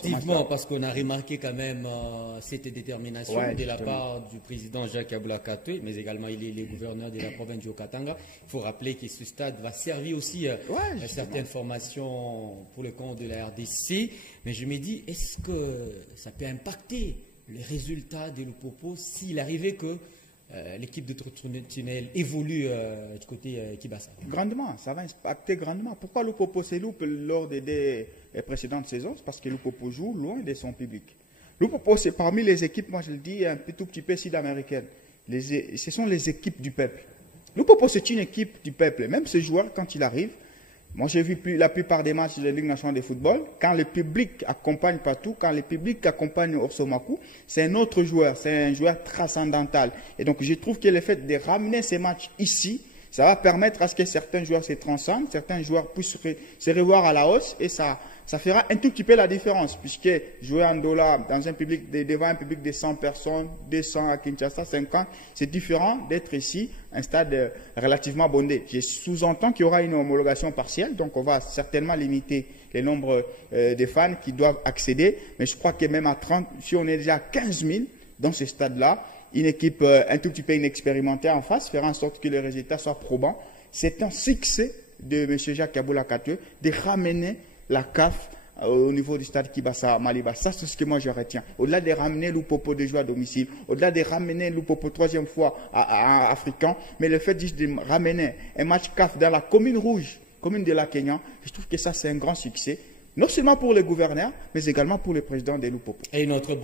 Sportivement, parce qu'on a remarqué quand même cette détermination de la part du président Jacques Yeboula Kato, mais également il est le gouverneur de la province du Haut-Katanga. Il faut rappeler que ce stade va servir aussi à certaines formations pour le compte de la RDC. Mais je me dis, est-ce que ça peut impacter les résultats de Lupopo s'il arrivait que l'équipe de Tunnel évolue du côté Kibasa? Grandement, ça va impacter grandement. Pourquoi Lupopo se loupe lors des précédentes saisons? C'est parce que Lupopo joue loin de son public. Lupopo, c'est parmi les équipes, moi je le dis, un tout petit peu sud-américaines. Ce sont les équipes du peuple. Lupopo, c'est une équipe du peuple. Même ce joueur, quand il arrive, moi j'ai vu la plupart des matchs de la Ligue nationale de football, quand le public accompagne partout, quand le public accompagne Orsomaku, c'est un autre joueur, c'est un joueur transcendantal. Et donc je trouve que le fait de ramener ces matchs ici, ça va permettre à ce que certains joueurs se transcendent, certains joueurs puissent se revoir à la hausse, et ça fera un tout petit peu la différence, puisque jouer en dollars dans un public devant un public de 100 personnes, 200 à Kinshasa, 50, c'est différent d'être ici, un stade relativement bondé. Je sous-entends qu'il y aura une homologation partielle, donc on va certainement limiter le nombre de fans qui doivent accéder, mais je crois que même à 30, si on est déjà à 15 000 dans ce stade-là, une équipe un tout petit peu inexpérimentée en face fera en sorte que les résultats soient probants. C'est un succès de M. Jacques Yeboula Kato de ramener la CAF au niveau du stade Kibasa Maliba. Ça, c'est ce que moi je retiens. Au-delà de ramener Lupopo de jouer à domicile, au-delà de ramener Lupopo troisième fois à Africain, mais le fait de ramener un match CAF dans la commune rouge, commune de la Kenya, je trouve que ça c'est un grand succès, non seulement pour les gouverneurs, mais également pour le président de Lupopo. Et notre